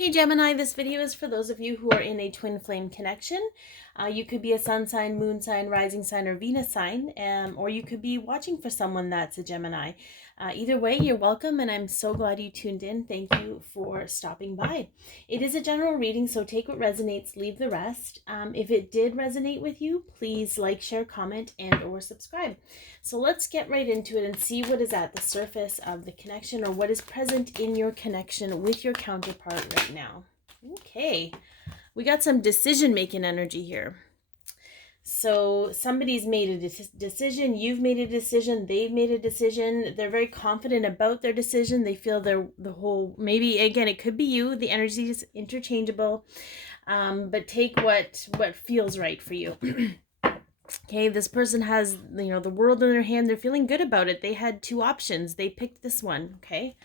Hey Gemini, this video is for those of you who are in a twin flame connection. You could be a sun sign, moon sign, rising sign, or Venus sign, or you could be watching for someone that's a Gemini. Either way, you're welcome, and I'm so glad you tuned in. Thank you for stopping by. It is a general reading, so take what resonates, leave the rest. If it did resonate with you, please like, share, comment, and or subscribe. So let's get right into it and see what is at the surface of the connection, or what is present in your connection with your counterpart right now. Okay, we got some decision-making energy here. So somebody's made a decision, you've made a decision, they've made a decision, they're very confident about their decision, they feel the whole, maybe again, it could be you, the energy is interchangeable, but take what feels right for you. Okay, this person has, the world in their hand, they're feeling good about it, they had two options, they picked this one. Okay,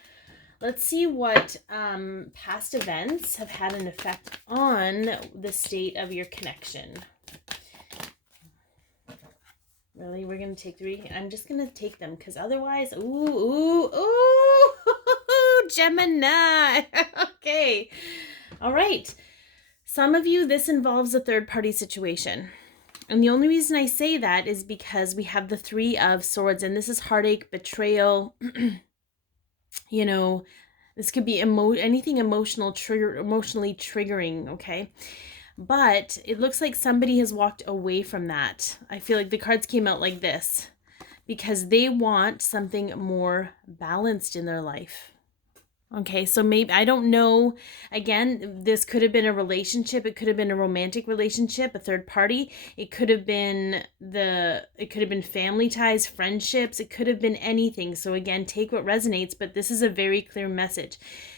let's see what past events have had an effect on the state of your connection. Really, we're gonna take three? I'm just gonna take them because otherwise, ooh, Gemini. Okay, all right. Some of you, this involves a third-party situation. And the only reason I say that is because we have the Three of Swords, and this is heartache, betrayal. This could be anything emotionally triggering, okay? But it looks like somebody has walked away from that. I feel like the cards came out like this because they want something more balanced in their life. Okay, so maybe, I don't know, again, this could have been a relationship, it could have been a romantic relationship, a third party, it could have been family ties, friendships, it could have been anything. So again, take what resonates, but this is a very clear message.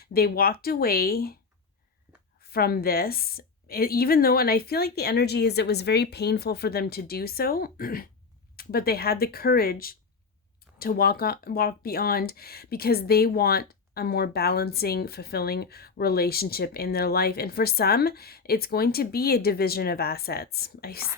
They walked away from this, even though, and I feel like the energy is it was very painful for them to do so, but they had the courage to walk beyond because they want a more balancing, fulfilling relationship in their life. And for some, it's going to be a division of assets.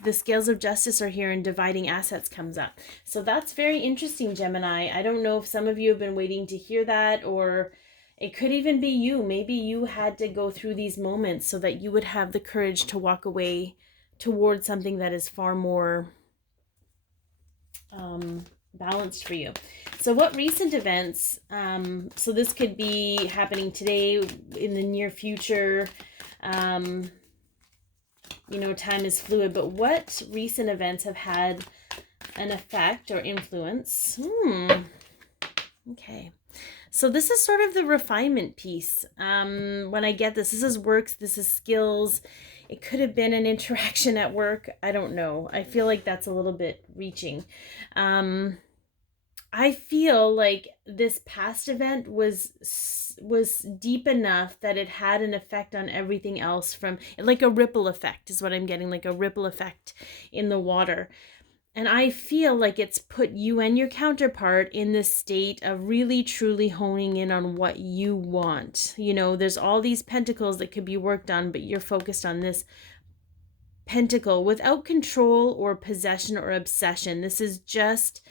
The scales of justice are here and dividing assets comes up. So that's very interesting, Gemini. I don't know if some of you have been waiting to hear that, or it could even be you. Maybe you had to go through these moments so that you would have the courage to walk away towards something that is far more balanced for you. So what recent events, so this could be happening today, in the near future, time is fluid, but what recent events have had an effect or influence? Okay, so this is sort of the refinement piece. When I get this is works, this is skills. It could have been an interaction at work. I don't know. I feel like that's a little bit reaching. I feel like this past event was deep enough that it had an effect on everything else, from like a ripple effect is what I'm getting, like a ripple effect in the water. And I feel like it's put you and your counterpart in this state of really truly honing in on what you want. There's all these pentacles that could be worked on, but you're focused on this pentacle without control or possession or obsession. This is just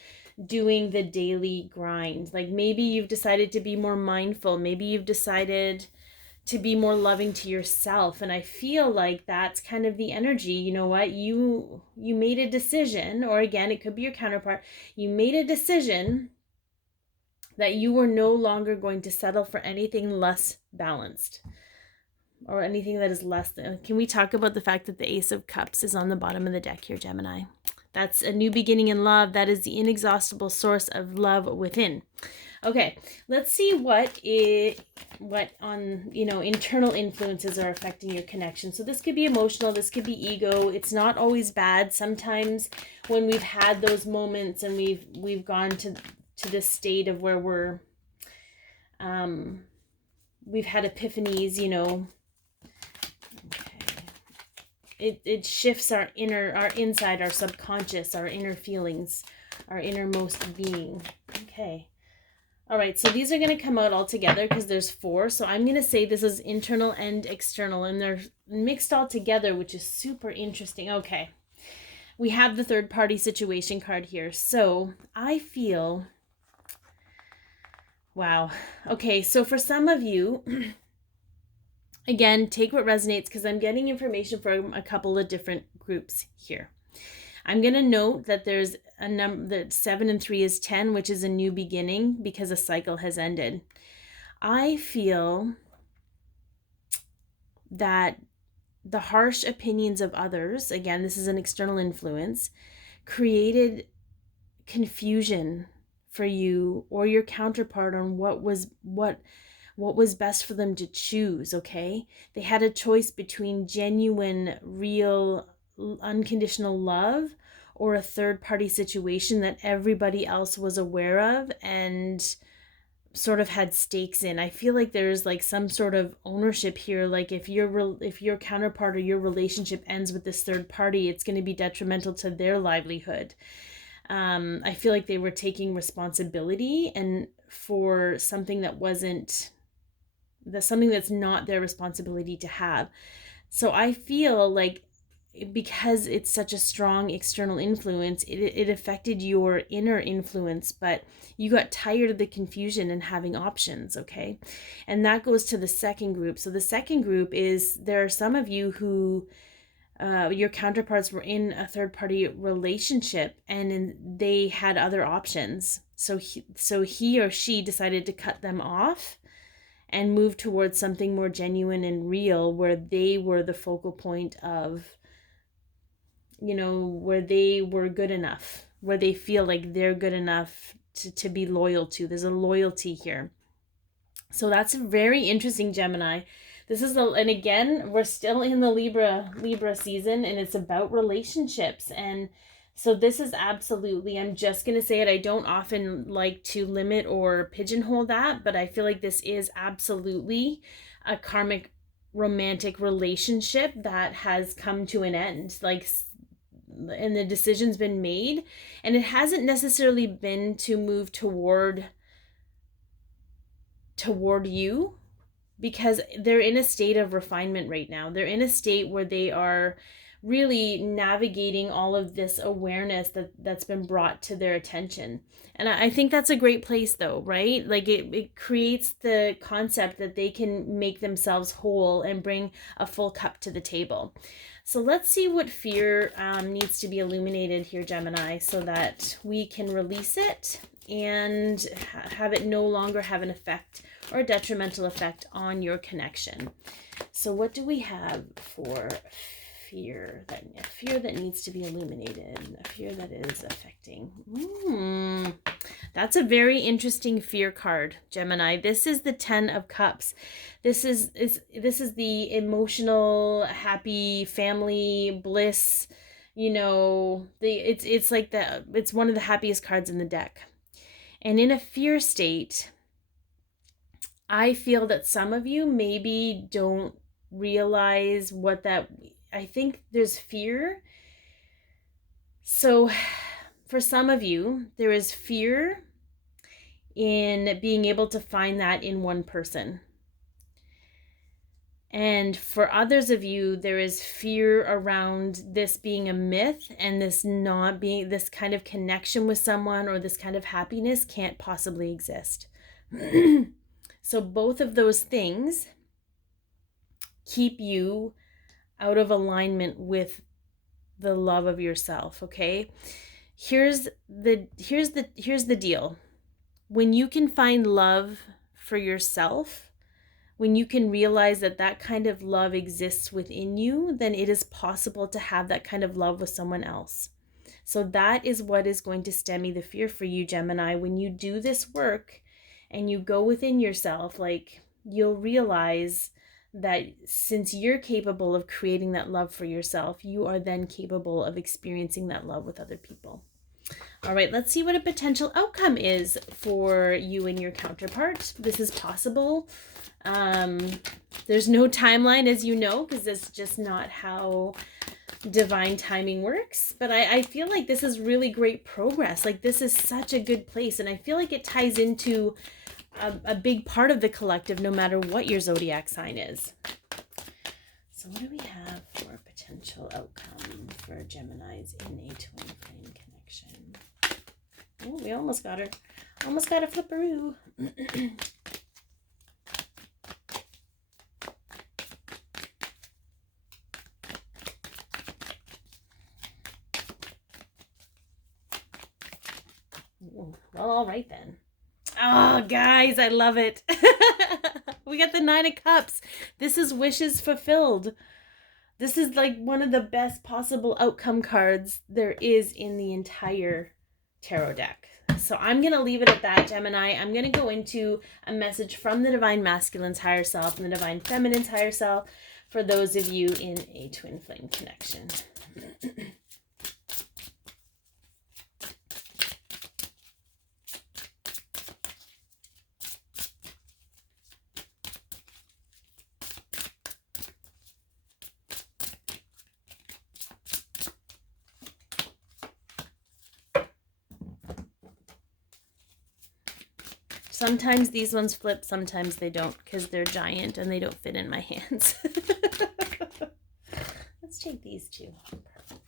doing the daily grind. Like maybe you've decided to be more mindful. Maybe you've decided to be more loving to yourself. And I feel like that's kind of the energy. You know what? You made a decision, or again, it could be your counterpart. You made a decision that you were no longer going to settle for anything less balanced, or anything that is less than. Can we talk about the fact that the Ace of Cups is on the bottom of the deck here, Gemini? That's a new beginning in love. That is the inexhaustible source of love within. Okay, let's see what internal influences are affecting your connection. So this could be emotional, this could be ego. It's not always bad. Sometimes when we've had those moments and we've gone to this state of where we've had epiphanies, It shifts our inside, our subconscious, our inner feelings, our innermost being. Okay. All right, so these are going to come out all together because there's 4. So I'm going to say this is internal and external, and they're mixed all together, which is super interesting. Okay. We have the third party situation card here. So I feel, wow. Okay, so for some of you, Again, take what resonates, because I'm getting information from a couple of different groups here. I'm going to note that there's a number that 7 and 3 is 10, which is a new beginning because a cycle has ended. I feel that the harsh opinions of others, again, this is an external influence, created confusion for you or your counterpart on what was best for them to choose, okay? They had a choice between genuine, real, unconditional love or a third-party situation that everybody else was aware of and sort of had stakes in. I feel like there's like some sort of ownership here. Like if your counterpart or your relationship ends with this third party, it's going to be detrimental to their livelihood. I feel like they were taking responsibility and for something that wasn't something that's not their responsibility to have. So I feel like because it's such a strong external influence, it affected your inner influence, but you got tired of the confusion and having options, okay? And that goes to the second group. So the second group is, there are some of you who your counterparts were in a third-party relationship and they had other options. So he or she decided to cut them off and move towards something more genuine and real, where they were the focal point of, where they were good enough, where they feel like they're good enough to be loyal to. There's a loyalty here. So that's very interesting, Gemini. And again, we're still in the Libra season, and it's about relationships. And so this is absolutely, I'm just going to say it, I don't often like to limit or pigeonhole that, but I feel like this is absolutely a karmic romantic relationship that has come to an end. And the decision's been made, and it hasn't necessarily been to move toward you, because they're in a state of refinement right now. They're in a state where they are really navigating all of this awareness that's been brought to their attention. And I think that's a great place though, right? Like it creates the concept that they can make themselves whole and bring a full cup to the table. So let's see what fear needs to be illuminated here, Gemini, so that we can release it and have it no longer have an effect or a detrimental effect on your connection. So what do we have for fear? A fear that needs to be illuminated, a fear that is affecting. That's a very interesting fear card, Gemini. This is the 10 of Cups. This is the emotional, happy, family, bliss. It's one of the happiest cards in the deck. And in a fear state, I feel that some of you maybe don't realize I think there's fear. So for some of you, there is fear in being able to find that in one person. And for others of you, there is fear around this being a myth and this not being, this kind of connection with someone or this kind of happiness can't possibly exist. So both of those things keep you out of alignment with the love of yourself, okay? Here's the deal. When you can find love for yourself, when you can realize that kind of love exists within you, then it is possible to have that kind of love with someone else. So that is what is going to stem the fear for you, Gemini. When you do this work and you go within yourself, like, you'll realize that since you're capable of creating that love for yourself, you are then capable of experiencing that love with other people. All right, let's see what a potential outcome is for you and your counterpart. This is possible. There's no timeline, as you know, because that's just not how divine timing works. But I feel like this is really great progress. Like, this is such a good place. And I feel like it ties into a big part of the collective, no matter what your zodiac sign is. So what do we have for a potential outcome for Geminis in a twin flame connection? Oh, we almost got her. Almost got a flipperoo. Well, all right then. Oh, guys, I love it. We got the 9 of Cups. This is wishes fulfilled. This is like one of the best possible outcome cards there is in the entire tarot deck. So I'm going to leave it at that, Gemini. I'm going to go into a message from the Divine Masculine's higher self and the Divine Feminine's higher self for those of you in a twin flame connection. Sometimes these ones flip, sometimes they don't, because they're giant and they don't fit in my hands. Let's take these two. Perfect.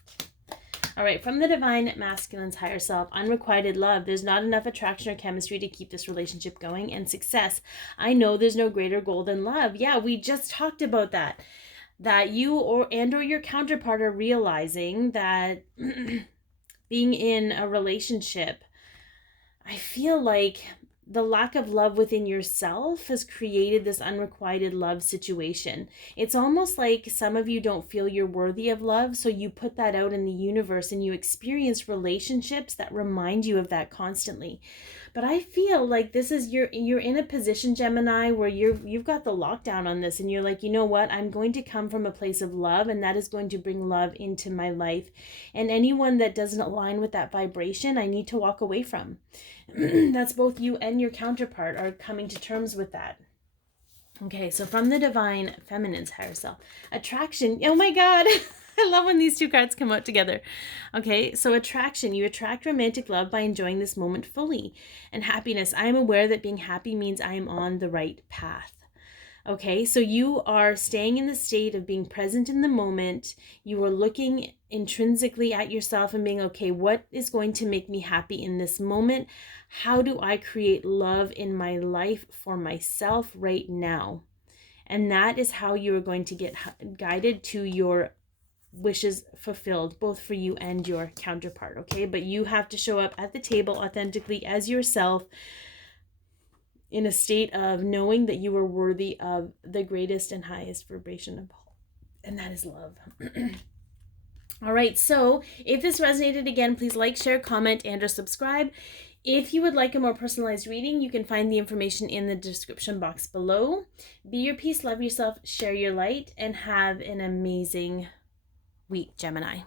All right, from the Divine Masculine's higher self, unrequited love. There's not enough attraction or chemistry to keep this relationship going. And success. I know there's no greater goal than love. Yeah, we just talked about that. That you or your counterpart are realizing that being in a relationship, I feel like the lack of love within yourself has created this unrequited love situation. It's almost like some of you don't feel you're worthy of love, so you put that out in the universe and you experience relationships that remind you of that constantly. But I feel like this is you're in a position, Gemini, where you've got the lockdown on this and you're like, you know what? I'm going to come from a place of love, and that is going to bring love into my life. And anyone that doesn't align with that vibration, I need to walk away from. That's both you and your counterpart are coming to terms with that. Okay, so from the Divine Feminine's higher self, attraction. Oh my God, I love when these two cards come out together. Okay, so attraction. You attract romantic love by enjoying this moment fully. And happiness. I am aware that being happy means I am on the right path. Okay, so you are staying in the state of being present in the moment. You are looking intrinsically at yourself and being, okay, what is going to make me happy in this moment? How do I create love in my life for myself right now? And that is how you are going to get guided to your wishes fulfilled, both for you and your counterpart, okay? But you have to show up at the table authentically as yourself, in a state of knowing that you are worthy of the greatest and highest vibration of all, and that is love. All right, so if this resonated, again, please like, share, comment, and or subscribe. If you would like a more personalized reading, you can find the information in the description box below. Be your peace, love yourself, share your light, and have an amazing week, Gemini.